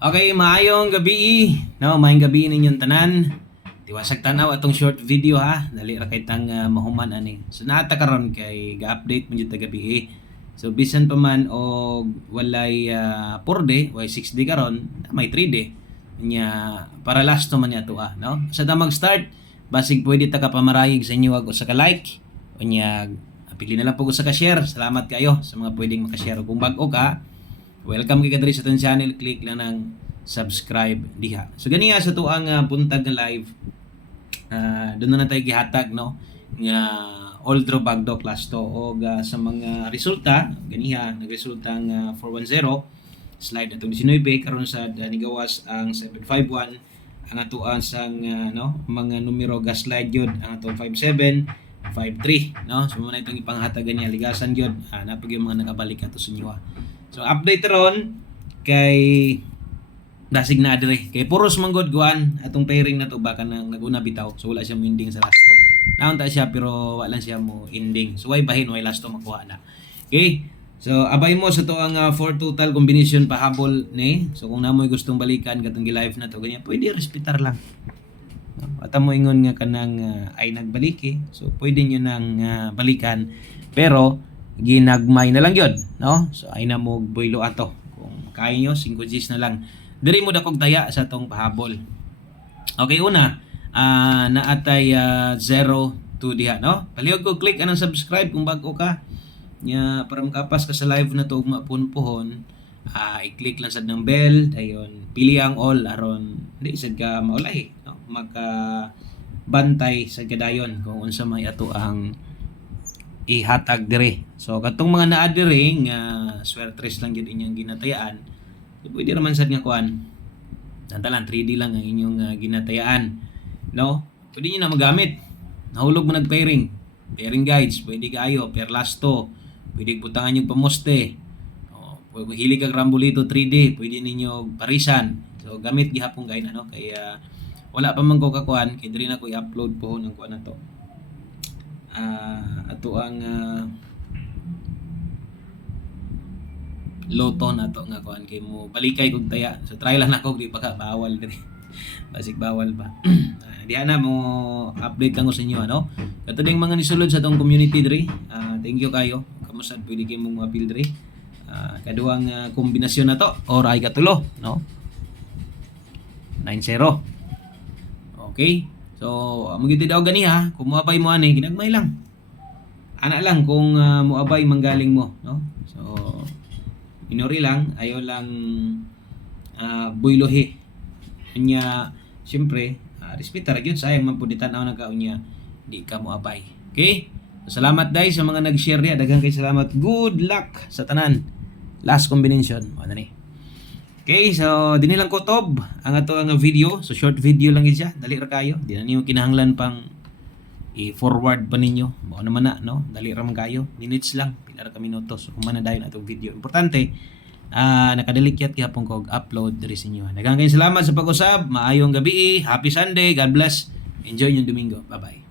Okay, maayong gabi. No, maayong gabi ninyong tanan. Tiwasag tanaw atong short video ha. Dali ra kay tang mahuman ani. So naata karon kay ga-update man jud ta gabi. So bisan pa man og walay 4 day, way 6 day karon, may 3 day. Nya para last man niya to no. Sa ta mag-start, basig pwede ta ka pamarayig sa inyo og sa ka like. Unya pili na lang po sa ka share. Salamat kayo sa mga pwedeng maka-share kung bag-o ka. Welcome kay kadiri sa itong channel, click lang ng subscribe diha. So gani sa to ang buntag nga live. Doon na tayo gihatag no nga all draw bagdo class to og sa mga resulta ganiha nagresulta ang 410 slide atong 19 karon sa nigawas ang 751 ang atuan sang no mga numero ga slide jud ang atong 57 53 no so muna itong ipanghatag ganiha ligasan jud napag yung mga nakabalik ato sa inyo. So update ron kay dasig na dire kay puros manggod guan atong pairing na to baka nang naguna bitaw so wala siya mo ending sa last to. Naon ta siya pero wala siya mo ending. So way bahin way last to makuha na. Okay? So abay mo sa to ang 4 total combination pahabol ni. So kung namoy gustong balikan katong gi-live na to ganyan pwede respetar lang. At mo ingon nga kanang ay nagbalik so pwede niyo nang balikan pero ginagmay na lang yun, no? So ay na mo boylo ato. Kung kaya nyo 5 Gs na lang. Diri mo dakog taya sa tong pahabol. Okay, una, naatay 0 to diha, no? Palihog ko click anong subscribe kung bago ka. Nya para makapas ka sa live na to ug mapunpuhon, i-click lang sad ng bell, dayon pili ang all aron di sad ka maulay, no? Maka bantay sa gadayon kung unsa may ato ang ihatag dire. So katong mga naa dire nga swertres lang gyud inyong ginatayaan. So, pwede raman sad nga kuan. Nantalan 3D lang ang inyong ginatayaan. No? Pwede niyo na magamit. Nahulog mo nag-pairing. Pairing guides, pwede kayo, pair lasto. Pwede butangan yung pamoste. Kung hilig kag rambolito 3D, pwede ninyo parisan. So gamit gihapon guys ano kaya wala pa man ko kakuan kay diri na ko i-upload po ng kuan na to. Ato ang loto na to nga kuan kay mo balikay kog taya so try lang nako di pa ka bawal diri basic bawal pa diha na mo update lang ko sa inyo ano kato ding mga nisulod sa tong community diri thank you kayo kamusta pwede kay mong appeal diri kaduang kombinasyon na to or ay katulo no 90 okay. So, magiti daw gani ha, kung muabay mo ani, ginagmay lang. Ana lang kung muabay manggaling mo, no? So, minori lang, ayo lang buylohi. Unya, siyempre, respetar gyud sayang man pud tan-aw nagkaunya, di ka muabay. Okay? So, salamat dai sa mga nag-share niya, daghang kay salamat. Good luck sa tanan. Last combination, ano ni? Okay, so dinhi lang kutob ang ato ang video. So short video lang siya. Dali ra kayo. Di na niyo kinahanglan pang i-forward pa ninyo. Mao naman na, no? Dali ra man kayo. Minutes lang, pila ra ka minutos. Kung man na dayon atong video. Importante, nakadalikyat gihapon ko upload diri sa inyo. Daghang salamat sa pag-usab. Maayong gabi. Happy Sunday. God bless. Enjoy yung Domingo. Bye-bye.